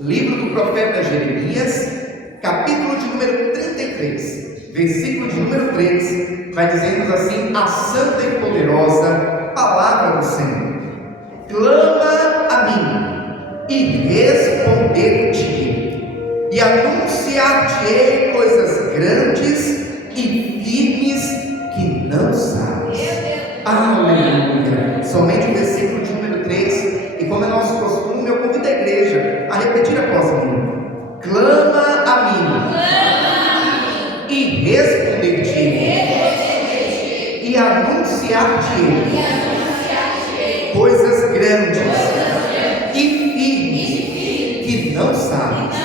Livro do profeta Jeremias, capítulo de número 33, versículo de número 3, vai dizendo assim: a santa e poderosa palavra do Senhor. Clama a mim, e responder-te-ei, e anunciar-te-ei coisas grandes e firmes que não sabes. Aleluia! Somente o versículo de número 3, e como é nosso costume, eu convido a igreja a repetir após mim: clama a mim, e responder-te-ei, e anunciar-te-ei coisas grandes e firmes que não sabes.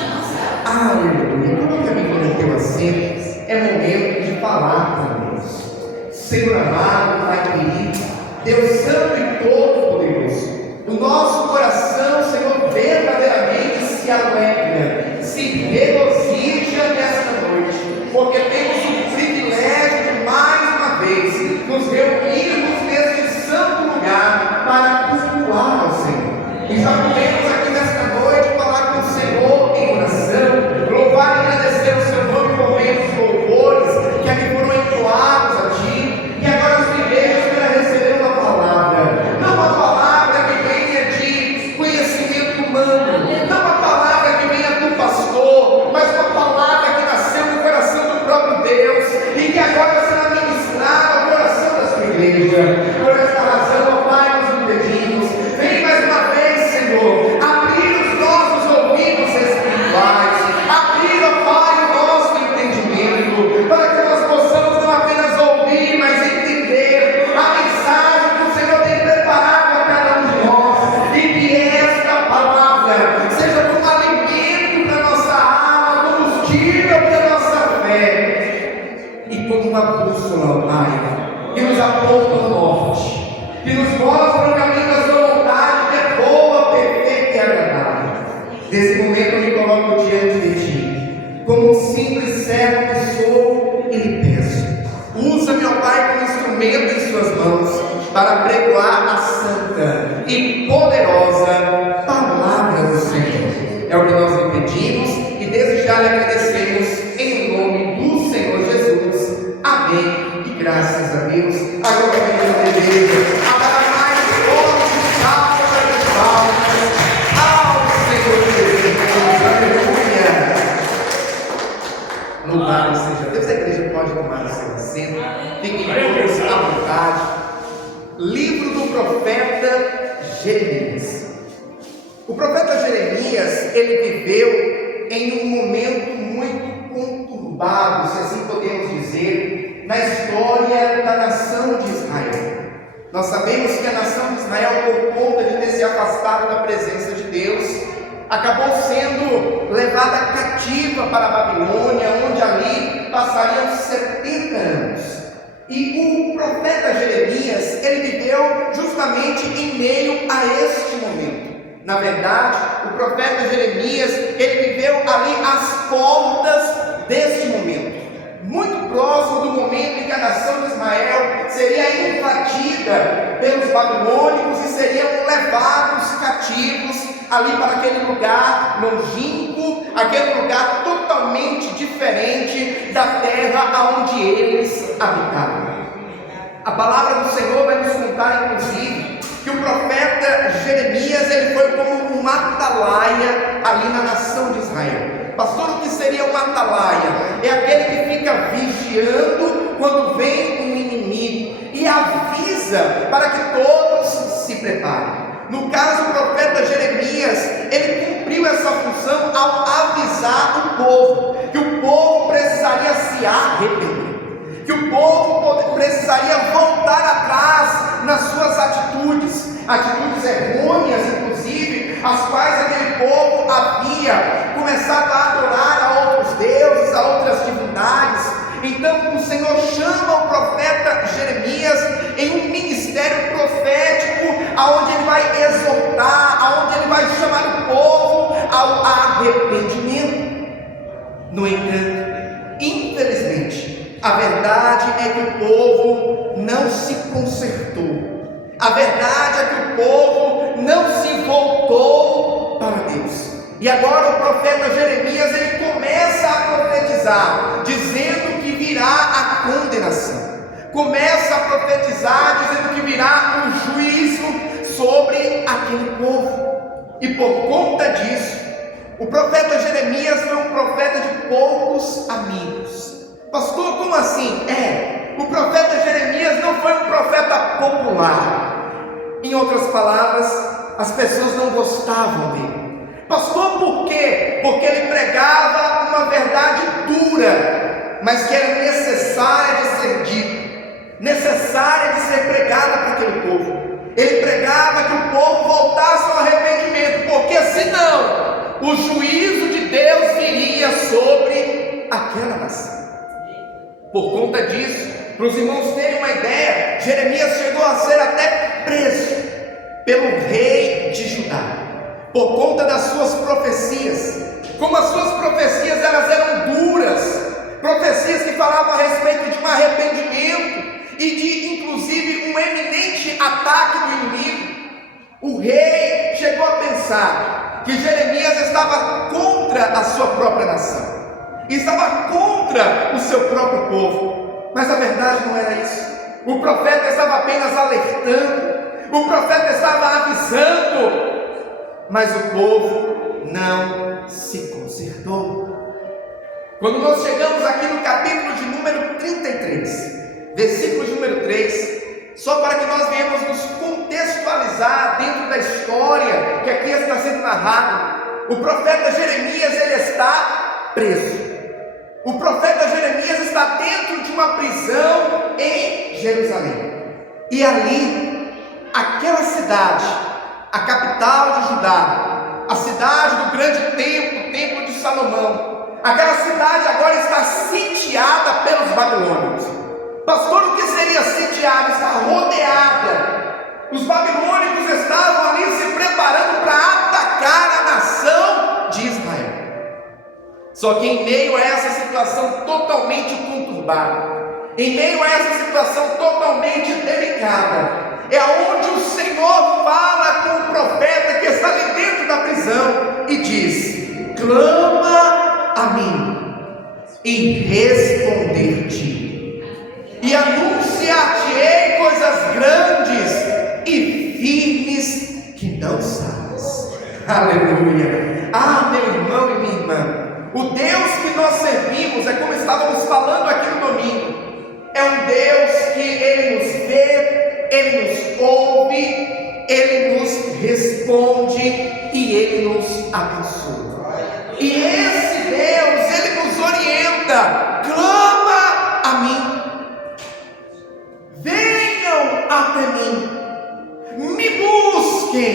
Aleluia! Como que a Bíblia no teu assento, é momento de falar com Deus. Senhor amado, Pai querido, Deus Santo e Todo-Poderoso, o nosso coração, Senhor, verdadeiramente se alegra, se regozija nesta noite, porque temos o privilégio de mais uma vez nos reunirmos neste santo lugar para cultuar ao Senhor. E já podemos aqui nesta noite falar com o Senhor em oração, louvar e agradecer o seu nome por meio dos louvores que aqui foram entoados a Ti, e agora as igrejas para receber uma palavra, não uma palavra que venha de conhecimento humano, não uma palavra que venha do pastor, mas uma palavra que nasceu no coração do próprio Deus e que agora será ministrada ao coração da sua igreja. Por esta razão, ó Pai, nós o pedimos, vem mais uma vez, Senhor, abrir os nossos ouvidos espirituais, abrir, ó Pai, o nosso entendimento, para que nós possamos não apenas ouvir, mas entender a mensagem que o Senhor tem preparado a cada um de nós, e que esta palavra seja como alimento para a nossa alma, combustível para a nossa fé, e como uma bússola, ó Pai, que nos aponta o norte, que nos mostra o caminho da sua vontade, que é boa, perfeita e agradável. Nesse momento eu me coloco diante de Ti, como um simples servo que sou, e lhe peço: usa-me, ó Pai, como instrumento em Suas mãos, para pregoar a santa e poderosa palavra do Senhor. É o que nós lhe pedimos e desde já lhe agradecemos em nome do Senhor Jesus. Amém. E graças a Deus. Agora vem a igreja a dar mais honra e palmas ao Senhor Jesus. Aleluia. Louvado seja Deus. A igreja pode tomar o seu assento. Fiquem todos à vontade. Livro do profeta Jeremias. O profeta Jeremias, ele viveu em um momento muito conturbado, se assim podemos dizer, na história da nação de Israel. Nós sabemos que a nação de Israel, por conta de ter se afastado da presença de Deus, acabou sendo levada cativa para a Babilônia, onde ali passariam 70 anos. E o profeta Jeremias, ele viveu justamente em meio a este momento. Na verdade, o profeta Jeremias, ele viveu ali às portas deste momento, muito próximo do momento em que a nação de Israel seria invadida pelos babilônicos e seriam levados cativos ali para aquele lugar longínquo, aquele lugar totalmente diferente da terra onde eles habitavam. A palavra do Senhor vai nos contar, inclusive, que o profeta Jeremias, ele foi como um atalaia ali na nação de Israel. Pastor, o que seria um atalaia? É aquele que fica vigiando quando vem um inimigo e avisa para que todos se preparem. No caso, o profeta Jeremias, ele cumpriu essa função ao avisar o povo, que o povo precisaria se arrepender, que o povo precisaria voltar atrás nas suas atitudes errôneas, inclusive, as quais aquele povo havia começado a adorar a outros deuses, a outras divindades. Então o Senhor chama o profeta Jeremias em um ministério profético, aonde ele vai exortar, aonde ele vai chamar o povo ao arrependimento. No entanto, infelizmente, a verdade é que o povo não se consertou. A verdade é que o povo não se voltou para Deus. E agora o profeta Jeremias, ele começa a profetizar, dizendo que virá a condenação. Começa a profetizar, dizendo que virá um juízo sobre aquele povo. E por conta disso, o profeta Jeremias foi um profeta de poucos amigos. Pastor, como assim? O profeta Jeremias não foi um profeta popular. Em outras palavras, as pessoas não gostavam dele. Pastor, por quê? Porque ele pregava uma verdade dura, mas que era necessária de ser dita, necessária de ser pregada para aquele povo. Ele pregava que o povo voltasse ao arrependimento, porque senão o juízo de Deus viria sobre aquela nação. Por conta disso, para os irmãos terem uma ideia, Jeremias chegou a ser até preso pelo rei de Judá, por conta das suas profecias. Como as suas profecias elas eram duras, profecias que falavam a respeito de um arrependimento e de inclusive um eminente ataque do inimigo, o rei chegou a pensar que Jeremias estava contra a sua própria nação, estava contra o seu próprio povo. Mas a verdade não era isso. O profeta estava apenas alertando, o profeta estava avisando, mas o povo não se consertou. Quando nós chegamos aqui no capítulo de número 33, versículo de número 3, só para que nós venhamos nos contextualizar dentro da história que aqui está sendo narrada, o profeta Jeremias, ele está preso. O profeta Jeremias está dentro de uma prisão em Jerusalém. E ali, aquela cidade, a capital de Judá, a cidade do grande templo, o templo de Salomão, aquela cidade agora está sitiada pelos babilônios. Pastor, o que seria sitiada? Está rodeada. Os babilônicos estavam ali se preparando para atacar a nação de Israel. Só que em meio a essa situação totalmente conturbada, em meio a essa situação totalmente delicada, é onde o Senhor fala com o profeta que está ali dentro da prisão e diz: clama a mim e responder-te, e anunciar-te-ei coisas grandes e firmes que não sabes. Aleluia. Meu irmão e minha irmã, o Deus que nós servimos, é como estávamos falando aqui no domingo, é um Deus que Ele nos vê, Ele nos ouve, Ele nos responde e Ele nos abençoa. E esse Deus, Ele nos orienta: clama a mim, venham até mim, me busquem,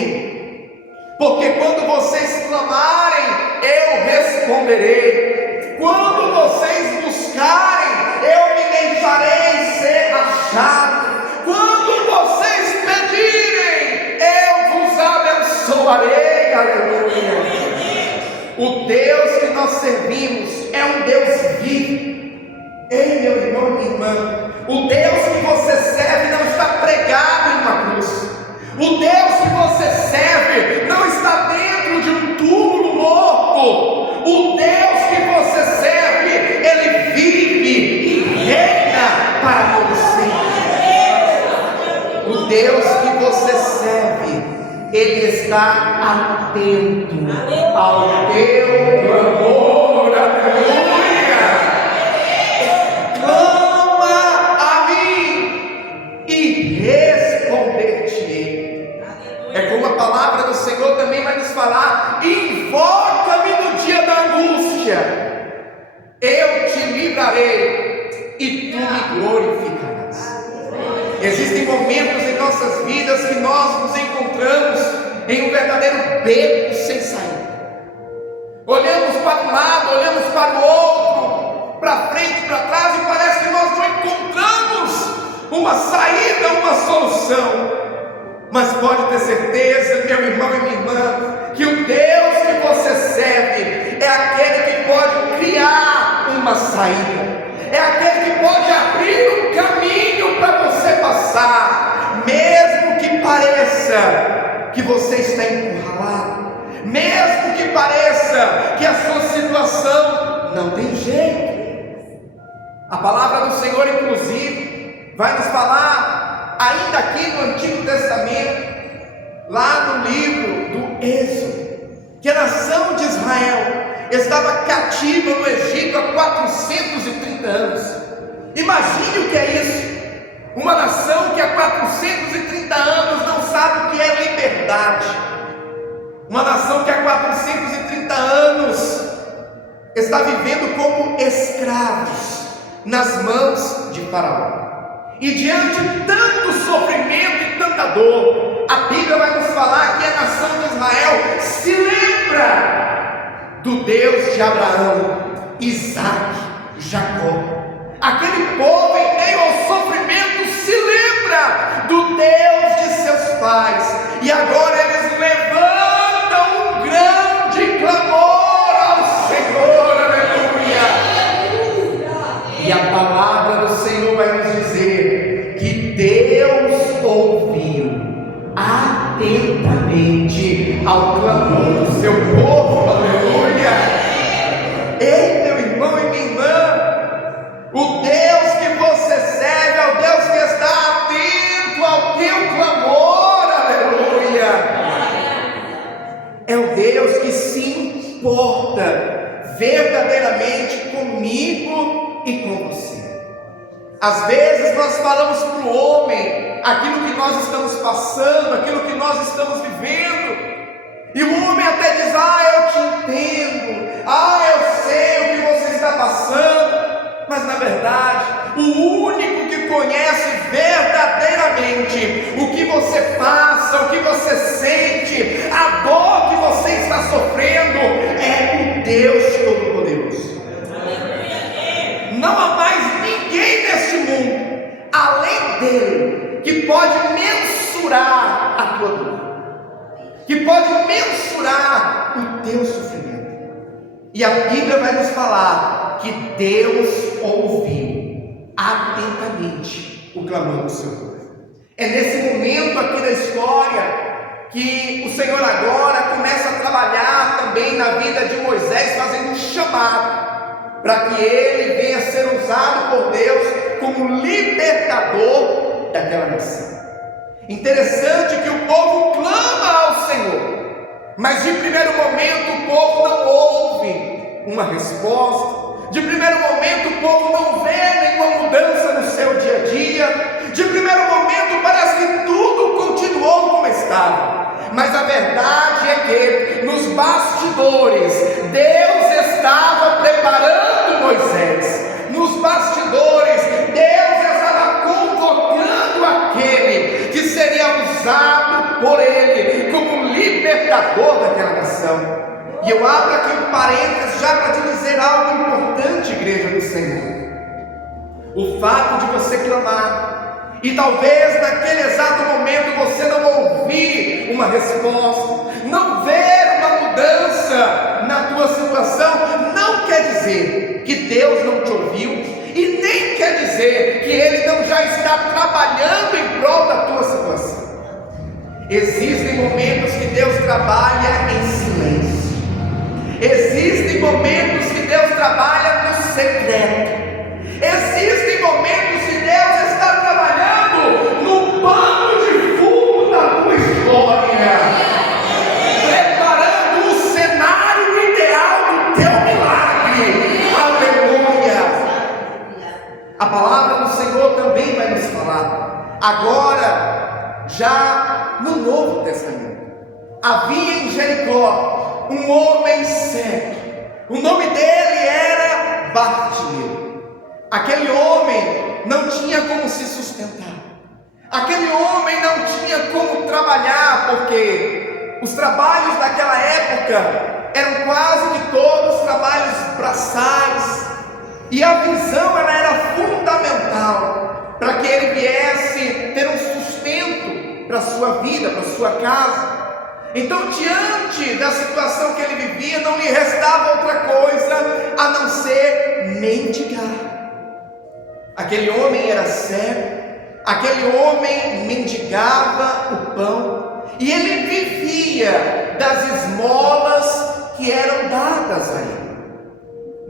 porque quando vocês clamarem, eu responderei. Quando vocês buscarem, eu me deixarei ser achado. Quando vocês pedirem, eu vos abençoarei. Aleluia. O Deus que nós servimos é um Deus vivo. Ei, meu irmão e minha irmã, o Deus que você serve não está pregado em uma cruz. O Deus que você serve não está dentro de um túmulo morto. O Deus que você serve, Ele vive e reina para todo sempre. O Deus que você serve, Ele está atento ao teu clamor. Aleluia. Clama a mim e responder-te. É como a palavra do Senhor também vai nos falar: invoca-me no dia da angústia, eu te livrarei e tu me glorificarás. Existem momentos em nossas vidas que nós nos encontramos em um verdadeiro beco sem saída. Olhamos para um lado, olhamos para o outro, para frente, para trás, e parece que nós não encontramos uma saída, uma solução. Mas pode ter certeza, meu irmão e minha irmã, que o Deus que você serve é aquele que pode criar uma saída, é aquele que pode abrir um caminho para você passar, mesmo que pareça que você está encurralado, mesmo que pareça não tem jeito. A palavra do Senhor, inclusive, vai nos falar, ainda aqui no Antigo Testamento, lá no livro do Êxodo, que a nação de Israel estava cativa no Egito há 430 anos. Imagine o que é isso. Uma nação que há 430 anos não sabe o que é liberdade. Uma nação que há 430 anos está vivendo como escravos nas mãos de Faraó. E diante de tanto sofrimento e tanta dor, a Bíblia vai nos falar que a nação de Israel se lembra do Deus de Abraão, Isaac, Jacó. Aquele povo em meio ao sofrimento se lembra do Deus de seus pais, e agora eles levantam um grande clamor ao Senhor, aleluia. E a palavra do Senhor vai nos dizer que Deus ouviu atentamente ao clamor do seu povo, aleluia. Ei, meu irmão e minha irmã, o Deus que você serve é o Deus que está atento ao teu clamor, aleluia. É o Deus que se importa verdadeiramente comigo e com você. Às vezes nós falamos para o homem aquilo que nós estamos passando, aquilo que nós estamos vivendo, e o homem até diz: eu te entendo, eu sei o que você está passando. Mas na verdade, o único que conhece verdadeiramente o que você passa, o que você sente, a dor que você está sofrendo, é o Deus Todo-Poderoso. Não há mais ninguém neste mundo, além dele, que pode mensurar a tua dor, que pode mensurar o teu sofrimento. E a Bíblia vai nos falar que Deus ouviu atentamente o clamor do seu povo. É nesse momento aqui da história que o Senhor agora começa a trabalhar também na vida de Moisés, fazendo um chamado para que ele venha a ser usado por Deus como libertador daquela nação. Interessante que o povo clama ao Senhor, mas de primeiro momento o povo não ouve uma resposta. De primeiro momento o povo não vê nenhuma mudança no seu dia a dia. De primeiro momento parece que tudo continuou como estava. Mas a verdade é que nos bastidores Deus estava preparando Moisés. Nos bastidores Deus estava convocando aquele que seria usado por ele como libertador daquela nação. E eu abro aqui um parênteses já para te dizer algo importante, igreja do Senhor. O fato de você clamar, e talvez naquele exato momento você não ouvir uma resposta, não ver uma mudança na tua situação, não quer dizer que Deus não te ouviu, e nem quer dizer que Ele não já está trabalhando em prol da tua situação. Existem momentos que Deus trabalha em silêncio. Existem momentos que Deus trabalha no secreto. Existem momentos que Deus está trabalhando no pano de fundo da tua história, preparando o cenário ideal do teu milagre. Aleluia! A palavra do Senhor também vai nos falar, agora já no Novo Testamento. Havia em Jericó um homem cego. O nome dele era Bartimeu. Aquele homem não tinha como se sustentar. Aquele homem não tinha como trabalhar, porque os trabalhos daquela época eram quase que todos trabalhos braçais. E a visão ela era fundamental para que ele viesse ter um sustento para a sua vida, para a sua casa. Então, diante da situação que ele vivia, não lhe restava outra coisa a não ser mendigar. Aquele homem era cego, aquele homem mendigava o pão, e ele vivia das esmolas que eram dadas a ele.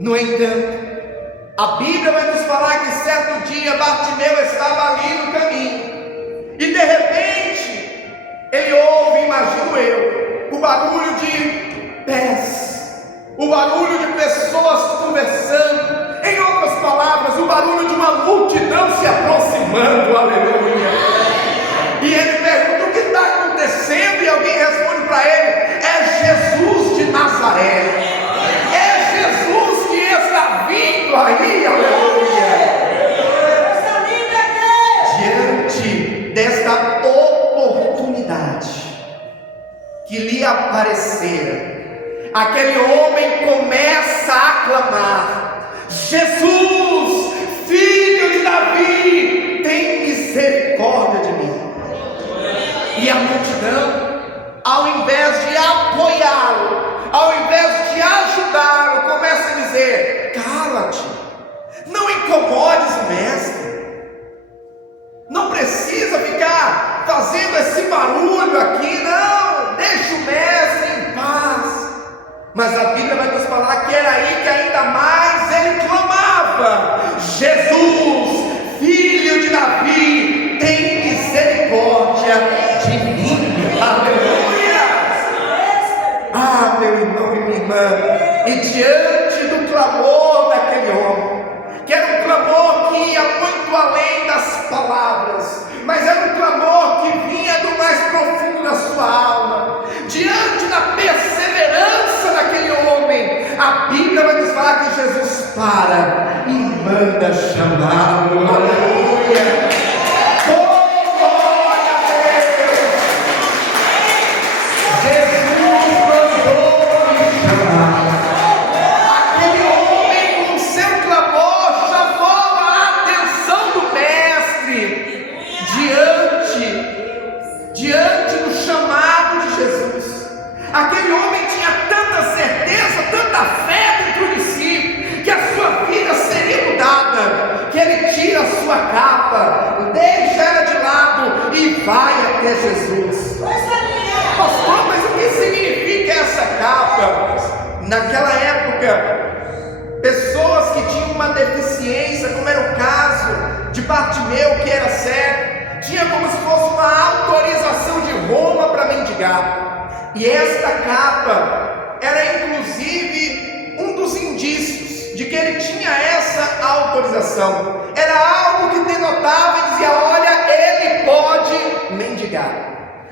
No entanto, a Bíblia vai nos falar que certo dia Bartimeu estava ali no caminho, e de repente, ele ouve, imagino eu, o barulho de pés, o barulho de pessoas conversando, em outras palavras, o barulho de uma multidão se aproximando, aleluia. E ele pergunta: o que está acontecendo? E alguém responde para ele: é Jesus de Nazaré. Vindo aí, aleluia. Diante desta oportunidade que lhe aparecera, aquele homem começa a clamar: Jesus, filho de Davi, tem misericórdia de mim. E a multidão, ao invés de apoiá-lo, ao invés de ajudá-lo, começa a dizer: cala-te, não incomodes o mestre, não precisa ficar fazendo esse barulho aqui, não, deixa o mestre em paz. Mas a Bíblia vai nos falar que era aí que ainda mais ele clamava: Jesus, filho de Davi, tem misericórdia de mim. Aleluia. Ah, meu irmão e minha irmã, e diante do clamor daquele homem, que era um clamor que ia muito além das palavras, mas era um clamor que vinha do mais profundo da sua alma, diante da perseverança daquele homem, a Bíblia vai nos falar que Jesus para e manda chamá-lo. Aleluia. Aquele homem tinha tanta certeza, tanta fé dentro de si, que a sua vida seria mudada, que ele tira a sua capa, deixa ela de lado e vai até Jesus. Pastor, mas o que significa essa capa? Naquela época, pessoas que tinham uma deficiência, como era o caso de Bartimeu, que era cego, tinha como se fosse uma autorização de Roma para mendigar. E esta capa era inclusive um dos indícios de que ele tinha essa autorização. Era algo que denotava e dizia: olha, ele pode mendigar.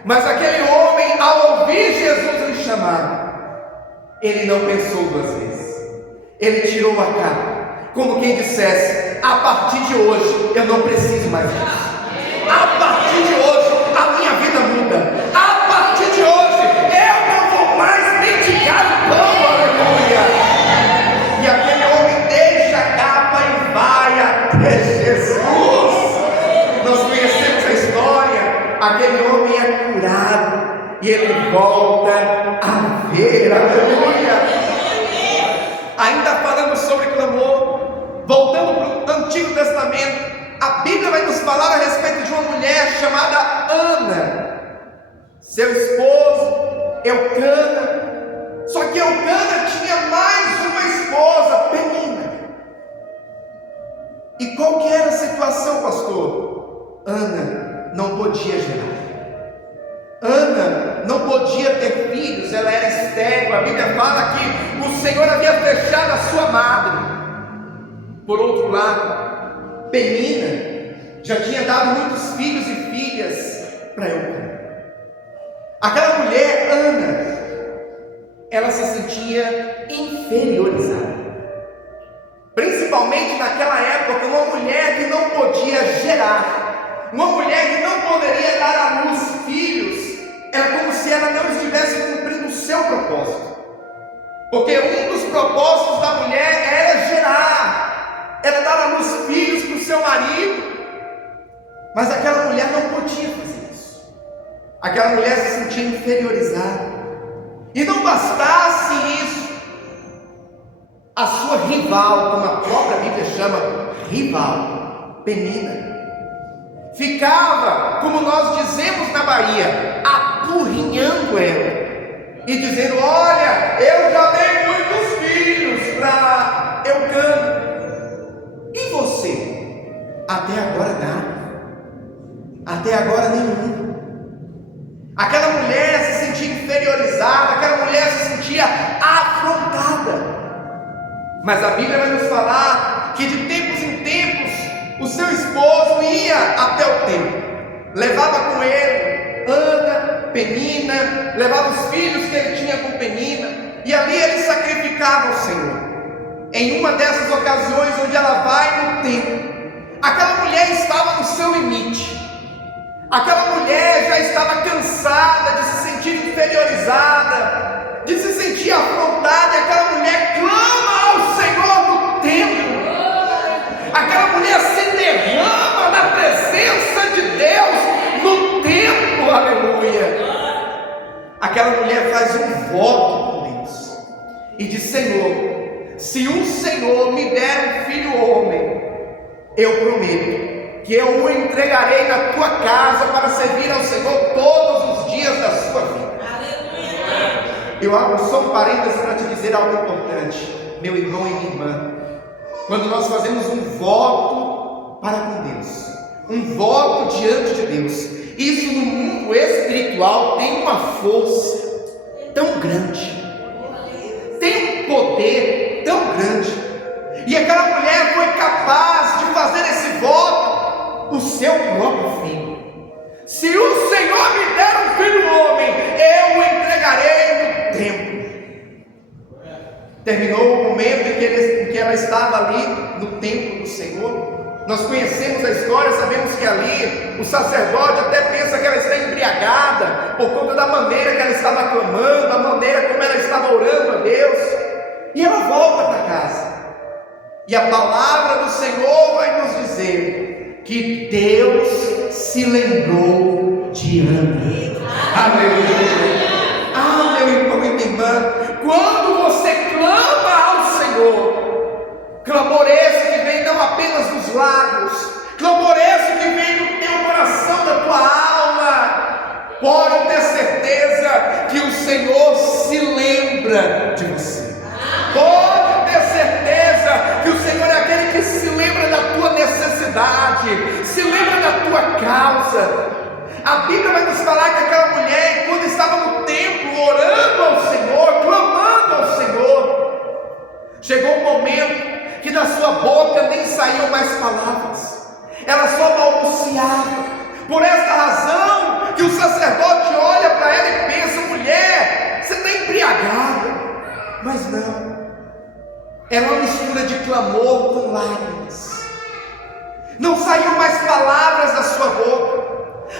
Mas aquele homem, ao ouvir Jesus lhe chamar, ele não pensou duas vezes. Ele tirou a capa, como quem dissesse: a partir de hoje eu não preciso mais disso. A partir de hoje a minha vida muda. A partir de hoje mais mendigar o pão, aleluia. E aquele homem deixa a capa e vai até Jesus. Nós conhecemos a história. Aquele homem é curado e ele volta a ver, aleluia. Ainda falando sobre clamor, voltando para o Antigo Testamento, a Bíblia vai nos falar a respeito de uma mulher chamada Ana. Seu esposo Eucana, só que Eucana tinha mais uma esposa, Penina. E qual que era a situação, pastor? Ana não podia gerar, Ana não podia ter filhos, ela era estéril. A Bíblia fala que o Senhor havia fechado a sua madre. Por outro lado, Penina já tinha dado muitos filhos e filhas para Eucana. Aquela mulher, Ana, ela se sentia inferiorizada, principalmente naquela época. Uma mulher que não podia gerar, uma mulher que não poderia dar à luz filhos, era como se ela não estivesse cumprindo o seu propósito, porque um dos propósitos da mulher era gerar, era dar à luz filhos para o seu marido, mas aquela mulher não podia fazer. Aquela mulher se sentia inferiorizada. E não bastasse isso, a sua rival, como a própria Bíblia chama, rival, Penina, ficava, como nós dizemos na Bahia, apurrinhando ela, e dizendo: olha, eu já dei muitos filhos para Até agora nada, até agora nenhum. Aquela mulher se sentia inferiorizada, aquela mulher se sentia afrontada. Mas a Bíblia vai nos falar que de tempos em tempos o seu esposo ia até o templo, levava com ele Ana, Penina, levava os filhos que ele tinha com Penina, e ali ele sacrificava ao Senhor. Em uma dessas ocasiões onde ela vai no templo, aquela mulher estava no seu limite. Aquela mulher já estava cansada de se sentir inferiorizada, de se sentir afrontada, e aquela mulher clama ao Senhor no templo. Aquela mulher se derrama na presença de Deus no templo, aleluia. Aquela mulher faz um voto com Deus e diz: Senhor, se o Senhor me der um filho homem, eu prometo que eu o entregarei na tua casa para servir ao Senhor todos os dias da sua vida. Eu abro só um parênteses para te dizer algo importante, meu irmão e minha irmã. Quando nós fazemos um voto para com Deus, um voto diante de Deus, isso no mundo espiritual tem uma força tão grande, tem um poder tão grande. E aquela mulher foi capaz de fazer esse voto, o seu próprio filho. Se o Senhor me der um filho homem, eu o entregarei no templo. Terminou o momento em que ela estava ali no templo do Senhor. Nós conhecemos a história, sabemos que ali o sacerdote até pensa que ela está embriagada por conta da maneira que ela estava clamando, a maneira como ela estava orando a Deus. E ela volta para casa. E a palavra do Senhor vai nos dizer que Deus se lembrou de Ana. Aleluia! Ah, meu irmão e minha irmã, quando você clama ao Senhor, clamor esse que vem não apenas dos lábios, clamor esse que vem do teu coração, da tua alma, pode ter certeza que o Senhor se lembra de você. Pode ter certeza que o Senhor é aquele que se lembra da tua necessidade, se lembra da tua causa. A Bíblia vai nos falar que aquela mulher, quando estava no templo, orando ao Senhor, clamando ao Senhor, chegou um momento que da sua boca nem saíam mais palavras, ela só balbuciava. Por esta razão que o sacerdote olha para ela e pensa: mulher, você está embriagada. Mas não, era uma mistura de clamor com lágrimas. Não saíam mais palavras da sua boca.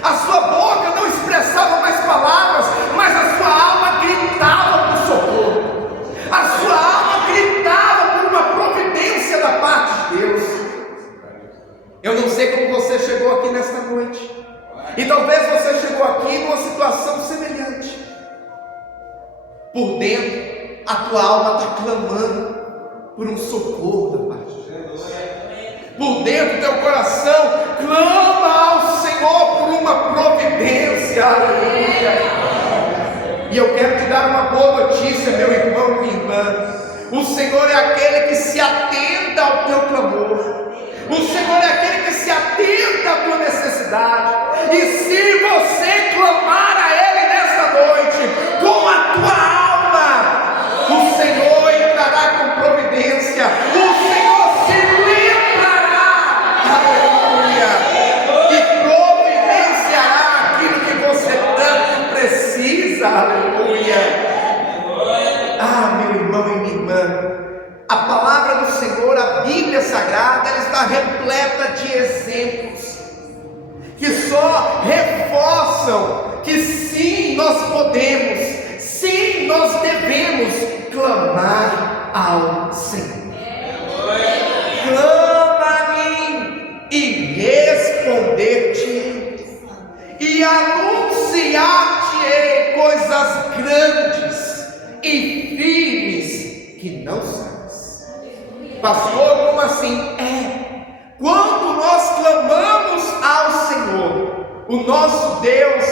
A sua boca não expressava mais palavras, mas a sua alma gritava por socorro. A sua alma gritava por uma providência da parte de Deus. Eu não sei como você chegou aqui nesta noite, e talvez você chegou aqui numa situação semelhante. Por dentro, a tua alma está clamando por um socorro da parte de Deus. Por dentro do teu coração, clama ao Senhor por uma providência. Aleluia. E eu quero te dar uma boa notícia, meu irmão e minha irmã. O Senhor é aquele que se atenta ao teu clamor. O Senhor é aquele que se atenta à tua necessidade. E se você clamar a Ele nesta noite, com a tua alma, o Senhor entrará com providência. O Senhor se lembrará, aleluia, e providenciará aquilo que você tanto precisa, aleluia. Ah, meu irmão e minha irmã, a palavra do Senhor, a Bíblia Sagrada, ela está repleta de exemplos que só reforçam que sim, nós podemos, sim, nós devemos clamar ao Senhor. Clama a mim e responder-te, e anunciar-te-ei coisas grandes e firmes que não sabes. Pastor, como assim? Quando nós clamamos ao Senhor, o nosso Deus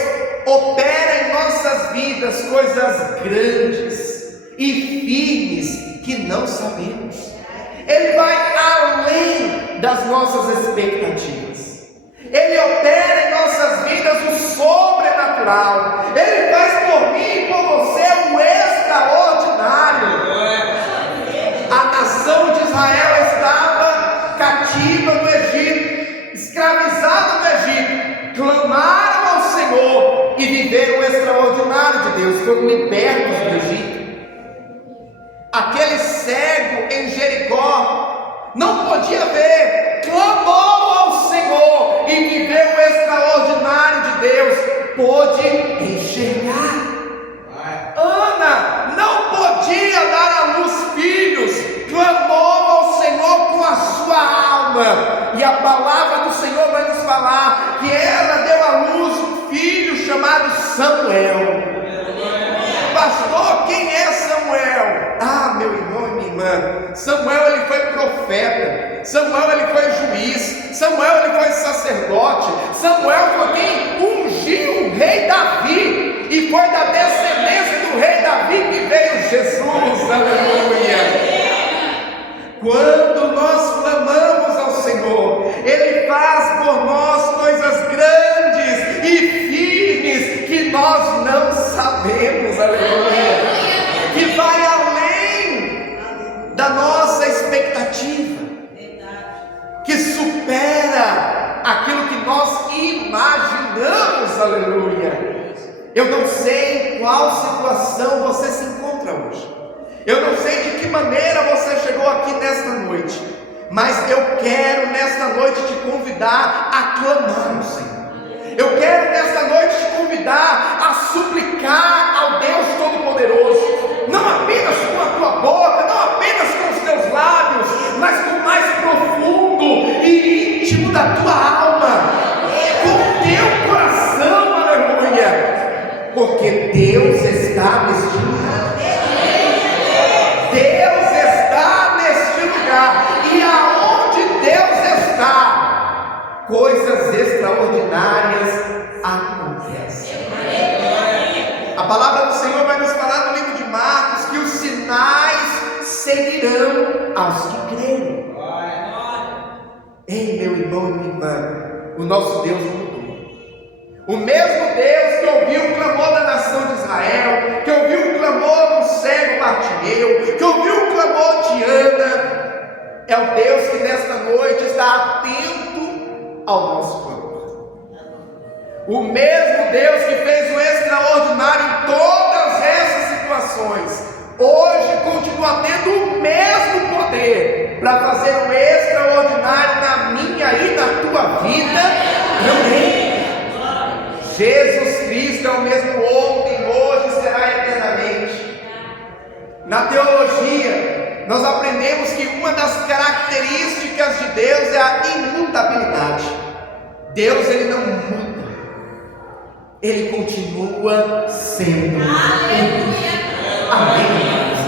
opera em nossas vidas coisas grandes e firmes que não sabemos. Ele vai além das nossas expectativas. Ele opera em nossas vidas o sobrenatural. Ele faz por mim e por você o extraordinário. A nação de Israel estava cativa no Egito, escravizada no Egito. Clamaram ao Senhor e viveram o extraordinário de Deus. Foram libertos do Egito. Aquele cego em Jericó não podia ver, clamou ao Senhor e viveu o extraordinário de Deus, pôde enxergar. Ana não podia dar à luz filhos, clamou ao Senhor com a sua alma, e a palavra do Senhor vai nos falar que ela deu à luz um filho chamado Samuel. Pastor, quem é Samuel? Ah, meu irmão e minha irmã, Samuel ele foi profeta, Samuel ele foi juiz, Samuel ele foi sacerdote, Samuel foi quem ungiu o rei Davi, e foi da descendência do rei Davi que veio Jesus, aleluia. Quando nós clamamos ao Senhor, Ele faz por nós coisas grandes e firmes que nós não sabemos, aleluia, que vai além da nossa expectativa, que supera aquilo que nós imaginamos, aleluia. Eu não sei em qual situação você se encontra hoje, eu não sei de que maneira você chegou aqui nesta noite, mas eu quero nesta noite te convidar a clamar ao Senhor. Eu quero nesta noite te convidar a suplicar ao Deus Todo-Poderoso, não apenas com a tua boca, não apenas com os teus lábios, mas com o mais profundo e íntimo da tua alma, com o teu coração, aleluia, porque Deus está neste lugar. Deus está neste lugar, e aonde Deus está, coisas extraordinárias acontecem. A palavra do Senhor vai nos falar no livro de Marcos que os sinais seguirão aos que crerem. Ei, meu irmão e minha irmã, o nosso Deus mudou. O mesmo Deus que ouviu o clamor da nação de Israel, que ouviu o clamor do cego Bartimeu, que ouviu o clamor de Ana, é o Deus que nesta noite está atento ao nosso clamor. O mesmo Deus que fez o extraordinário em todas essas situações, hoje continua tendo o mesmo poder para fazer o extraordinário na minha e na tua vida também. Jesus Cristo é o mesmo ontem, hoje e será eternamente. Na teologia, nós aprendemos que uma das características de Deus é a imutabilidade. Deus ele não muda, Ele continua sendo. Amém.